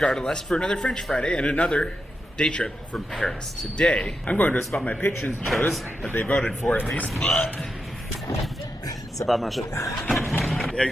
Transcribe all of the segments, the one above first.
Gare de l'Est for another French Friday and another day trip from Paris. Today, I'm going to a spot my patrons chose, that they voted for at least. C'est pas marché.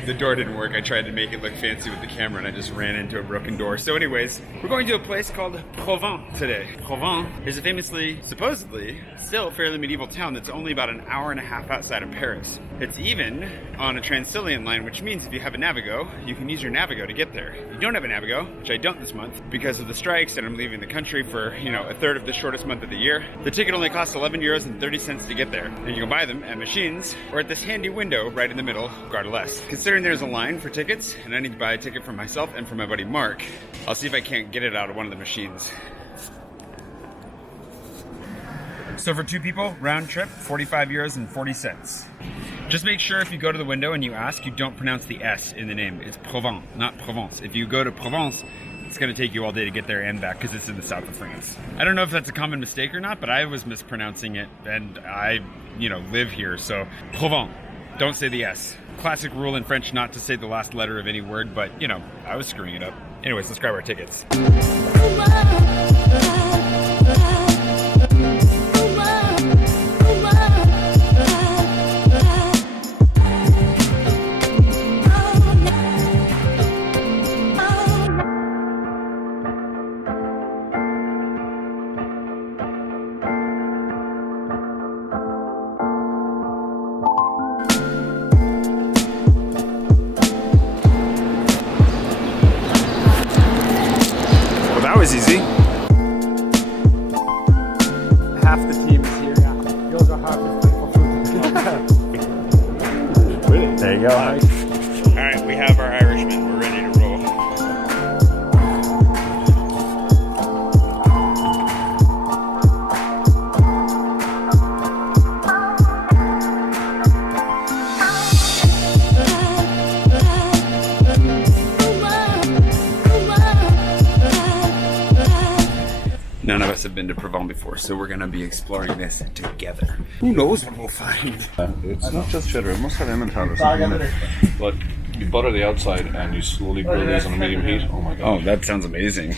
The door didn't work. I tried to make it look fancy with the camera and I just ran into a broken door. So anyways, we're going to a place called Provins today. Provins is a famously, supposedly, still fairly medieval town that's only about an hour and a half outside of Paris. It's even on a Transilien line, which means if you have a Navigo, you can use your Navigo to get there. If you don't have a Navigo, which I don't this month, because of the strikes and I'm leaving the country for, a third of the shortest month of the year, the ticket only costs 11 euros and 30 cents to get there. And you can buy them at machines or at this handy window right in the middle, Gare de l'Est. Considering there's a line for tickets and I need to buy a ticket for myself and for my buddy Mark, I'll see if I can't get it out of one of the machines. So for two people, round trip, 45 euros and 40 cents. Just make sure if you go to the window and you ask, you don't pronounce the S in the name. It's Provins, not Provence. If you go to Provence, it's gonna take you all day to get there and back because it's in the south of France. I don't know if that's a common mistake or not, but I was mispronouncing it and I, live here, so Provins, don't say the S. Classic rule in French not to say the last letter of any word, but I was screwing it up. Anyways, let's grab our tickets. That was easy. Half the team is here. There you go. All right, we have our Irishman. We're ready to roll. None of us have been to Provins before, so we're going to be exploring this together. Who knows what we'll find? It's not just cheddar, it must have Emmental or something in it. But you butter the outside and you slowly grill these on a medium heat. Oh my god. Oh, that sounds amazing.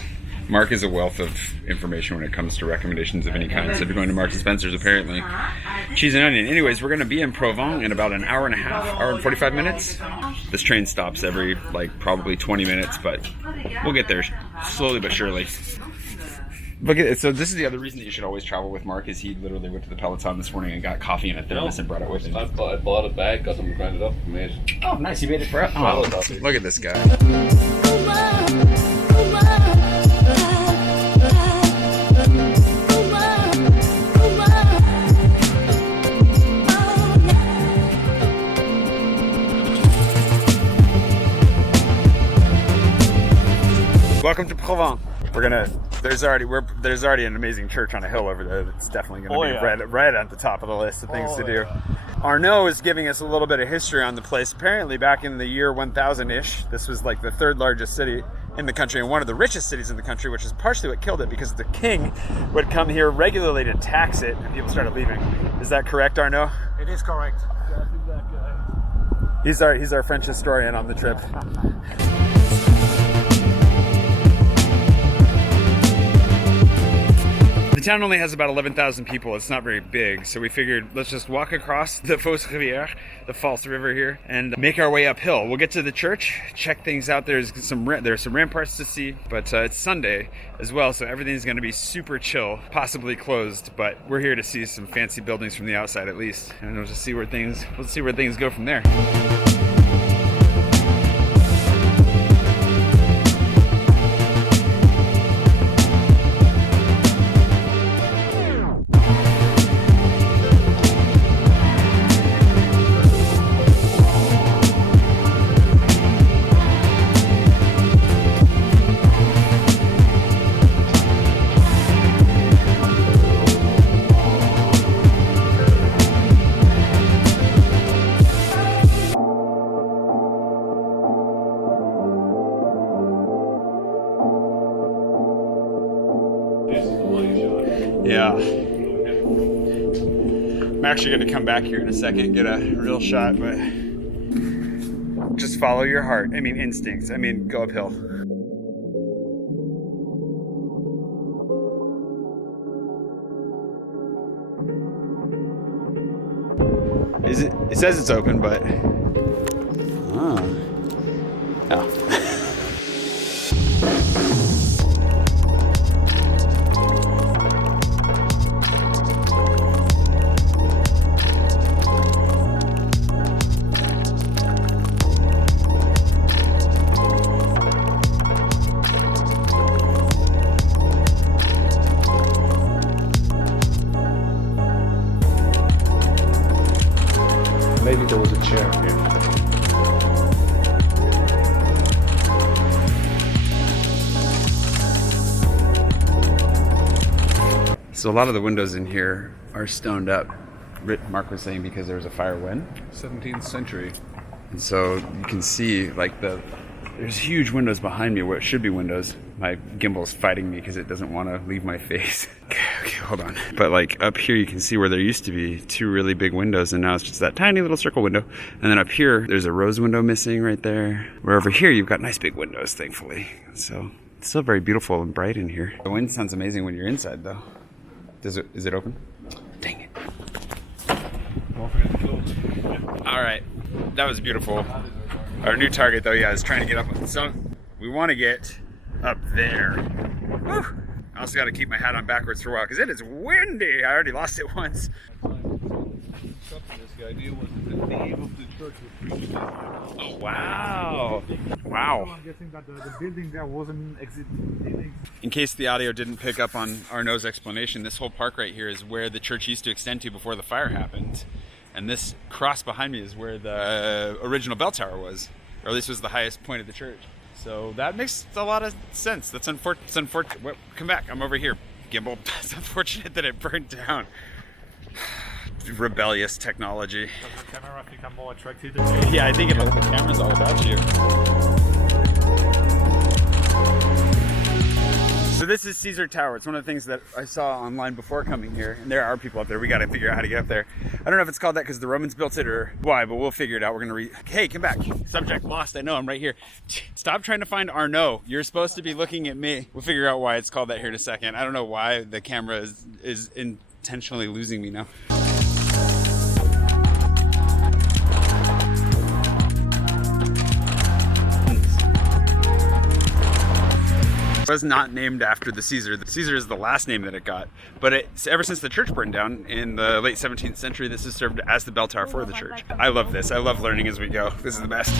Mark is a wealth of information when it comes to recommendations of any kind. So if you're going to Marks and Spencer's, apparently. Cheese and onion. Anyways, we're going to be in Provins in about an hour and a half, hour and 45 minutes. This train stops every, probably 20 minutes, but we'll get there slowly but surely. Look at it. So this is the other reason that you should always travel with Mark is he literally went to the Peloton this morning and got coffee in a thermos and brought it with him. I bought a bag, got them grinded up and made it. Oh, nice. You made it for us. Oh, look at this guy. Welcome to Provins. There's already an amazing church on a hill over there that's definitely going to be right at the top of the list of things to do. Arnaud is giving us a little bit of history on the place. Apparently back in the year 1000-ish, this was like the third largest city in the country and one of the richest cities in the country, which is partially what killed it because the king would come here regularly to tax it and people started leaving. Is that correct, Arnaud? It is correct. He's our French historian on the trip. The town only has about 11,000 people. It's not very big, so we figured let's just walk across the Fausse Rivière, the false river here, and make our way uphill. We'll get to the church, check things out. There's some ramparts to see, but it's Sunday as well, so everything's going to be super chill, possibly closed. But we're here to see some fancy buildings from the outside at least, and we'll see where things go from there. Yeah. I'm actually going to come back here in a second and get a real shot, but just follow your heart. I mean, instincts. I mean, go uphill. Is it? It says it's open, but. Oh. Maybe there was a chair here. So a lot of the windows in here are stoned up. Mark was saying because there was a fire when? 17th century. And so you can see like there's huge windows behind me where it should be windows. My gimbal's fighting me because it doesn't want to leave my face. Okay, hold on. But like up here you can see where there used to be two really big windows and now it's just that tiny little circle window. And then up here there's a rose window missing right there. Where over here you've got nice big windows, thankfully. So it's still very beautiful and bright in here. The wind sounds amazing when you're inside though. Is it open? Dang it. Don't forget to close. All right, that was beautiful. Our new target though, yeah, is trying to get up. So we want to get up there. Whew. I also got to keep my hat on backwards for a while because it is windy. I already lost it once. The idea was that the nave of the church was preached. Oh, wow. Wow. I'm guessing that the building there wasn't exit. In case the audio didn't pick up on Arnaud's explanation, this whole park right here is where the church used to extend to before the fire happened. And this cross behind me is where the original bell tower was, or at least was the highest point of the church. So that makes a lot of sense. That's unfortunate. Well, come back, I'm over here, gimbal. It's unfortunate that it burned down. Rebellious technology. Does the camera become more attractive? Yeah, I think the camera's all about you. So this is Caesar Tower. It's one of the things that I saw online before coming here. And there are people up there. We got to figure out how to get up there. I don't know if it's called that because the Romans built it or why, but we'll figure it out. We're going to Hey, come back. Subject lost. I know, I'm right here. Stop trying to find Arnaud. You're supposed to be looking at me. We'll figure out why it's called that here in a second. I don't know why the camera is intentionally losing me now. It was not named after the Caesar. The Caesar is the last name that it got. But ever since the church burned down in the late 17th century, this has served as the bell tower for the church. I love this. I love learning as we go. This is the best.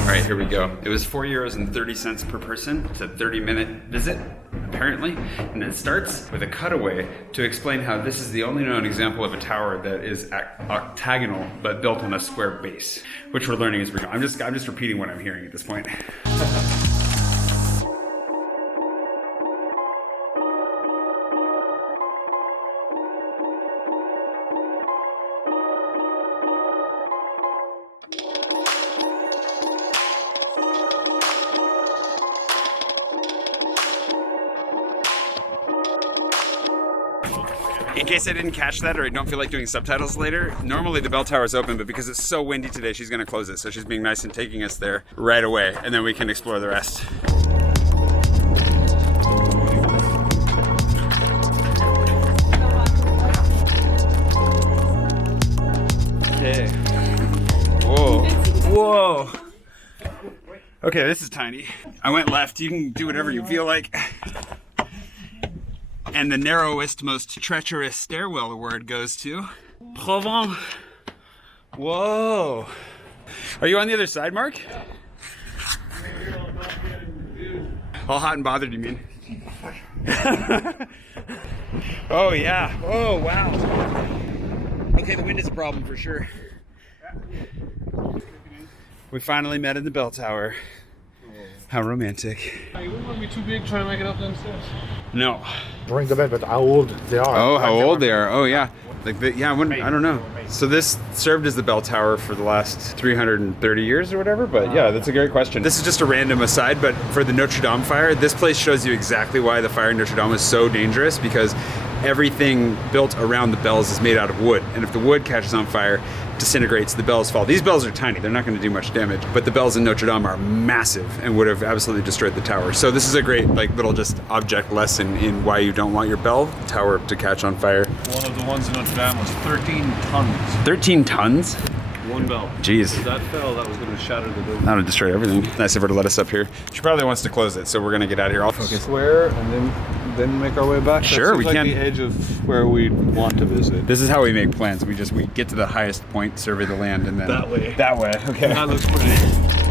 All right, here we go. It was €4.30 per person. It's a 30-minute visit, apparently. And it starts with a cutaway to explain how this is the only known example of a tower that is octagonal, but built on a square base, which we're learning as we go. I'm just repeating what I'm hearing at this point. In case I didn't catch that or I don't feel like doing subtitles later, normally the bell tower is open, but because it's so windy today, she's going to close it. So she's being nice and taking us there right away, and then we can explore the rest. Okay. Whoa. Whoa. Okay, this is tiny. I went left. You can do whatever you feel like. And the narrowest, most treacherous stairwell award goes to Provins. Whoa. Are you on the other side, Mark? All hot and bothered, you mean? Oh, yeah. Oh, wow. Okay, the wind is a problem for sure. We finally met in the bell tower. How romantic. You wouldn't want to be too big trying to make it up them stairs. No. Ring the bell, but how old they are. Oh, how old they are. Oh, yeah. Like, I don't know. So this served as the bell tower for the last 330 years or whatever, but yeah, that's a great question. This is just a random aside, but for the Notre Dame fire, this place shows you exactly why the fire in Notre Dame is so dangerous, because everything built around the bells is made out of wood. And if the wood catches on fire, disintegrates, the bells fall. These bells are tiny, they're not going to do much damage, but the bells in Notre Dame are massive and would have absolutely destroyed the tower. So this is a great little just object lesson in why you don't want your bell tower to catch on fire. One of the ones in Notre Dame was 13 tons. 13 tons? One bell. Jeez. If that fell, that was going to shatter the building. That would destroy everything. Nice of her to let us up here. She probably wants to close it, so we're going to get out of here. I'll focus. Square and then make our way back. Sure, that we seems can. like the edge of where we want to visit. This is how we make plans. We get to the highest point, survey the land, and then That way. That way. Okay. That looks pretty.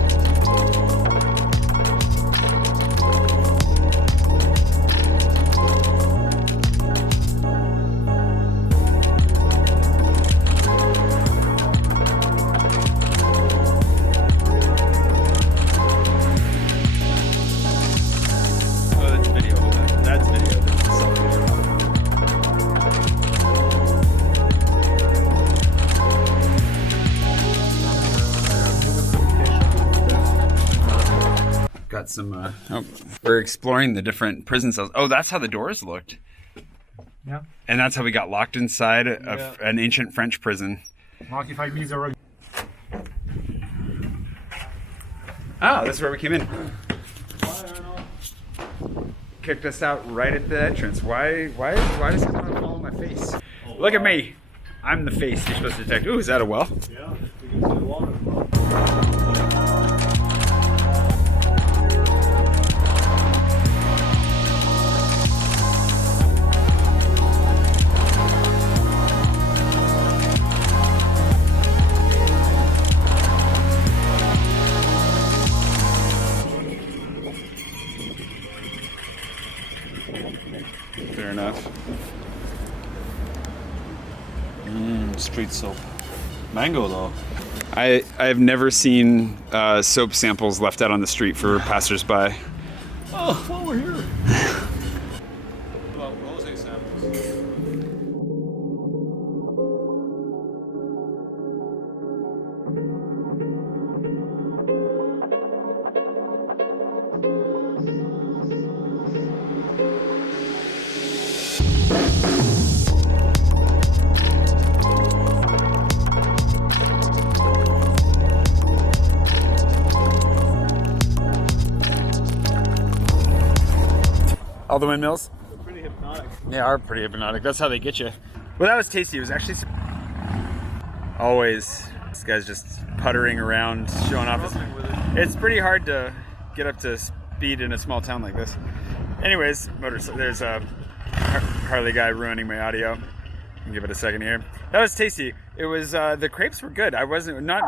Got some. We're exploring the different prison cells. Oh, that's how the doors looked. Yeah. And that's how we got locked inside of an ancient French prison. Mark, if I miss the rug. Oh, that's where we came in. Kicked us out right at the entrance. Why does it want to follow my face? Look at me. I'm the face you're supposed to detect. Ooh, is that a well? Yeah, you can see the water. Fair enough. Street soap. Mango though. I've never seen soap samples left out on the street for passersby. Oh, while we're here. About rosé samples. All the windmills? They're pretty hypnotic. They are pretty hypnotic. That's how they get you. Well, that was tasty. It was actually always this guy's just puttering around, showing off his. It's pretty hard to get up to speed in a small town like this. Anyways, there's a Harley guy ruining my audio. I'll give it a second here. That was tasty. It was the crepes were good. I wasn't not.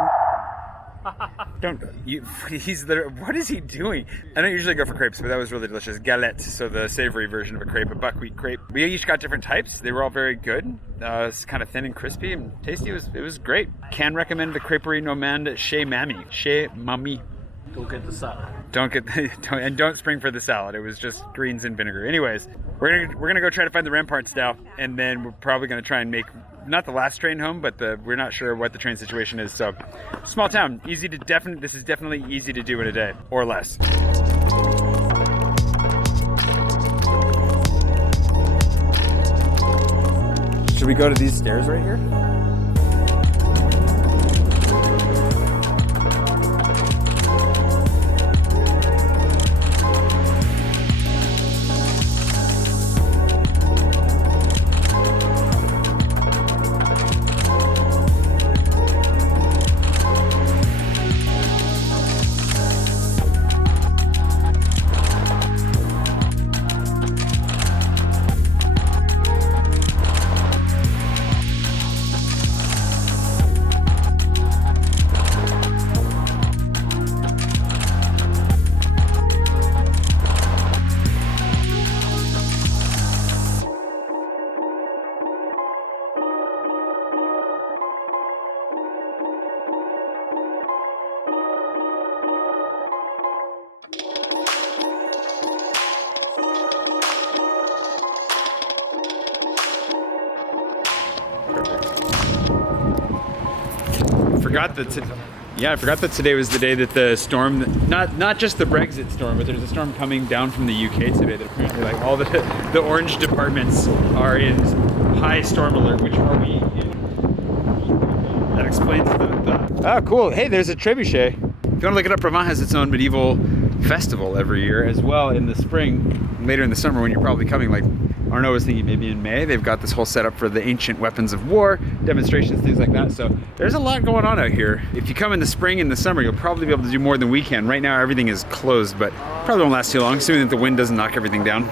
Don't you? What is he doing? I don't usually go for crepes, but that was really delicious. Galette, so the savory version of a crepe, a buckwheat crepe. We each got different types. They were all very good. It's kind of thin and crispy and tasty. It was great. Can recommend the Creperie Normande Chez Mamie. Chez Mamie. Don't get the salad. Don't spring for the salad. It was just greens and vinegar. Anyways, we're gonna go try to find the ramparts now, and then we're probably gonna try and make not the last train home, but we're not sure what the train situation is. So, small town, easy to This is definitely easy to do in a day or less. Should we go to these stairs right here? Forgot Yeah, I forgot that today was the day that the storm, not just the Brexit storm, but there's a storm coming down from the UK today that apparently like all the orange departments are in high storm alert, which are we in? That explains the oh, cool. Hey, there's a trebuchet. If you want to look it up, Provins has its own medieval festival every year as well in the spring, later in the summer when you're probably coming, like Arnaud was thinking maybe in May. They've got this whole setup for the ancient weapons of war, demonstrations, things like that. So there's a lot going on out here. If you come in the spring and the summer, you'll probably be able to do more than we can. Right now, everything is closed, but probably won't last too long, assuming that the wind doesn't knock everything down.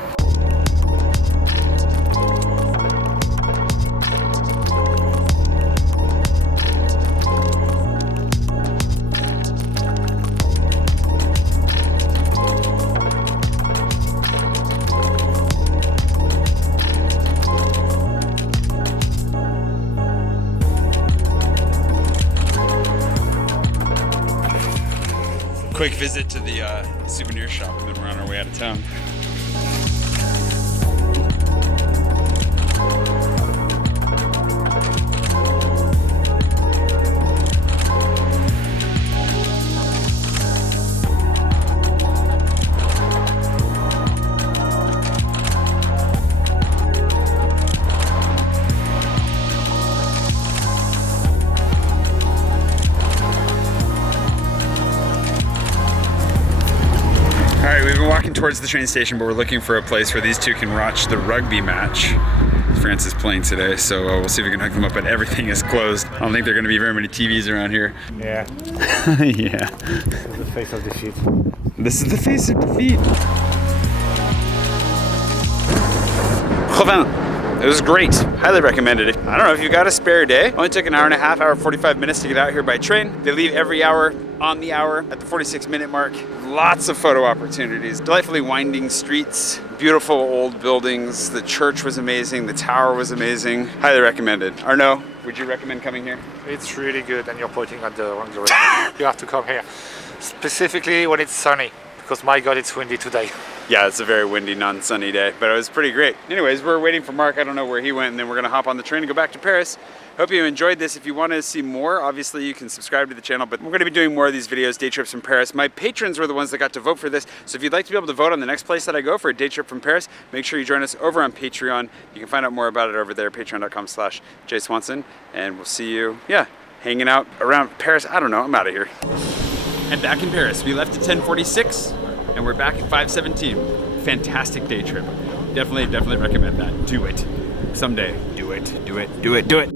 Quick visit to the souvenir shop, and then we're on our way out of town. We've been walking towards the train station, but we're looking for a place where these two can watch the rugby match. France is playing today, so we'll see if we can hook them up, but everything is closed. I don't think there are going to be very many TVs around here. Yeah. Yeah. This is the face of defeat. This is the face of defeat. Provins. It was great. Highly recommended it. I don't know if you got a spare day. Only took an hour and a half, hour 45 minutes to get out here by train. They leave every hour on the hour at the 46-minute mark. Lots of photo opportunities. Delightfully winding streets, beautiful old buildings. The church was amazing. The tower was amazing. Highly recommended. Arnaud, would you recommend coming here? It's really good, and you're pointing at the wrong direction. You have to come here, specifically when it's sunny, because my God, it's windy today. Yeah, it's a very windy, non-sunny day, but it was pretty great. Anyways, we're waiting for Mark. I don't know where he went, and then we're gonna hop on the train and go back to Paris. Hope you enjoyed this. If you want to see more, obviously you can subscribe to the channel, but we're going to be doing more of these videos, day trips from Paris. My patrons were the ones that got to vote for this, so if you'd like to be able to vote on the next place that I go for a day trip from Paris, make sure you join us over on Patreon. You can find out more about it over there, patreon.com/Jay Swanson, and we'll see you, hanging out around Paris. I don't know, I'm out of here. And back in Paris. We left at 10:46, and we're back at 5:17. Fantastic day trip. Definitely recommend that. Do it. Someday. Do it.